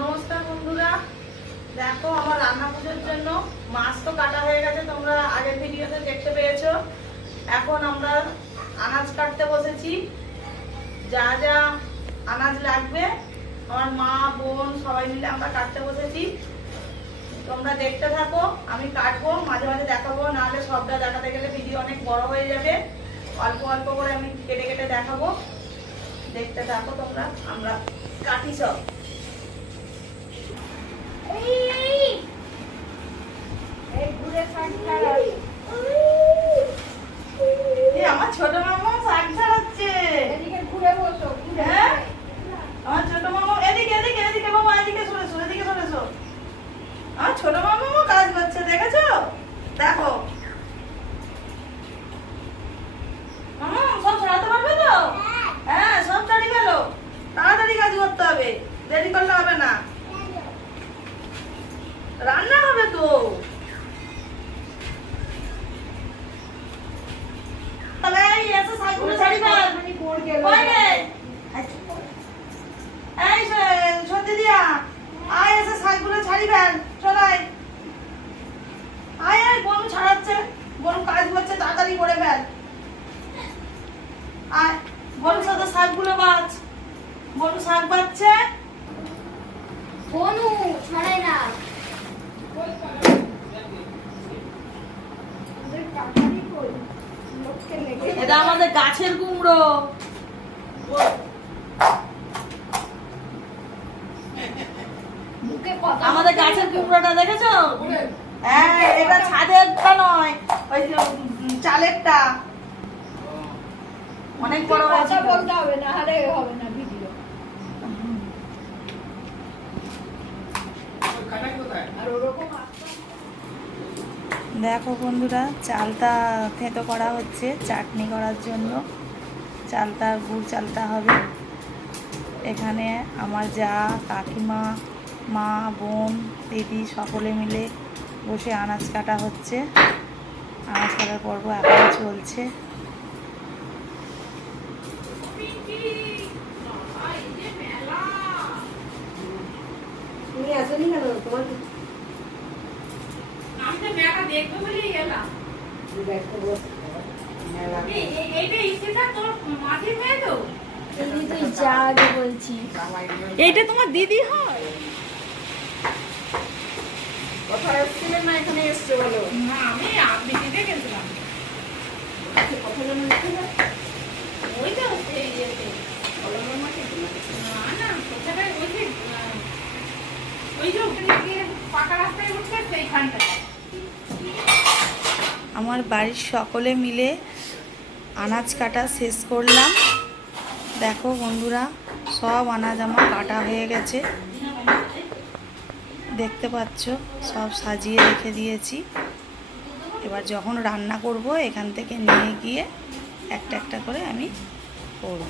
নমস্কার বন্ধুরা, দেখো আমার রান্না পুজোর জন্য মাছ তো কাটা হয়ে গেছে, তোমরা আগের ভিডিওতে দেখতে পেয়েছো। এখন আমরা আনাজ কাটতে বসেছি। যা যা আনাজ লাগবে আমার মা বোন সবাই মিলে আমরা কাটতে বসেছি। তোমরা দেখতে থাকো, আমি কাটবো, মাঝে মাঝে দেখাবো, নাহলে সবটা দেখাতে গেলে ভিডিও অনেক বড় হয়ে যাবে। অল্প অল্প করে আমি কেটে কেটে দেখাবো, দেখতে থাকো তোমরা। আমরা কাটি সব। আমার ছোট মামা শাক ছাড়াচ্ছে। আমার ছোট মামা এদিকে এদিকে এদিকে বাবা, এদিকে সরেছো, এদিকে সরেছো। আমার ছোট মামা কাজ করছে, দেখেছো? দেখো মামা সব ছাড়াতে পারবে তো? হ্যাঁ, সব ছাড়ি গেল। তাড়াতাড়ি কাজ করতে হবে, দেরি করলে হবে না। রান্না হবে তো। তাড়াতাড়ি করে ফেল। আর বনু সাথে শাকগুলো বাছ। বনু শাক বাচ্ছে। বনু ছড়াই না। এটা আমাদের গাছের কুমড়ো। আমাদের গাছের কুমড়োটা দেখেছো? হ্যাঁ, এটা ছাদেরটা নয়, ওই চালেরটা। অনেক বড় হয়েছে, বলতে হবে না, হলে হবে না ভিডিও। দেখো বন্ধুরা, চালটা থেতো করা হচ্ছে চাটনি করার জন্য। চালটা গুড় চালটা হবে। এখানে আমার যা, কাকিমা, মা, বোন, দিদি সকলে মিলে বসে আনাজ কাটা হচ্ছে। আনাজ কাটার পর্ব এখন চলছে। তুমি আসনি কেন? তোমার আমি তো মেয়েটা দেখবো বলেই এলাম। এইটা তোমার দিদি হয়? কোথায় এসেছিলেন না এখানে এসছে বলো? না, আমি আপনি দিতে গেছিলাম। কথা জানো ওই তো এই ইয়েতে। না না, কোথায় ওই যে ওখানে গিয়ে পাকা রাস্তায় উঠছে সেইখানটা। আমার বাড়ির সকলে মিলে আনাজ কাটা শেষ করলাম। দেখো বন্ধুরা, সব আনাজ আমার কাটা হয়ে গেছে, দেখতে পাচ্ছ। সব সাজিয়ে রেখে দিয়েছি। এবার যখন রান্না করব এখান থেকে নিয়ে গিয়ে একটা একটা করে আমি করব।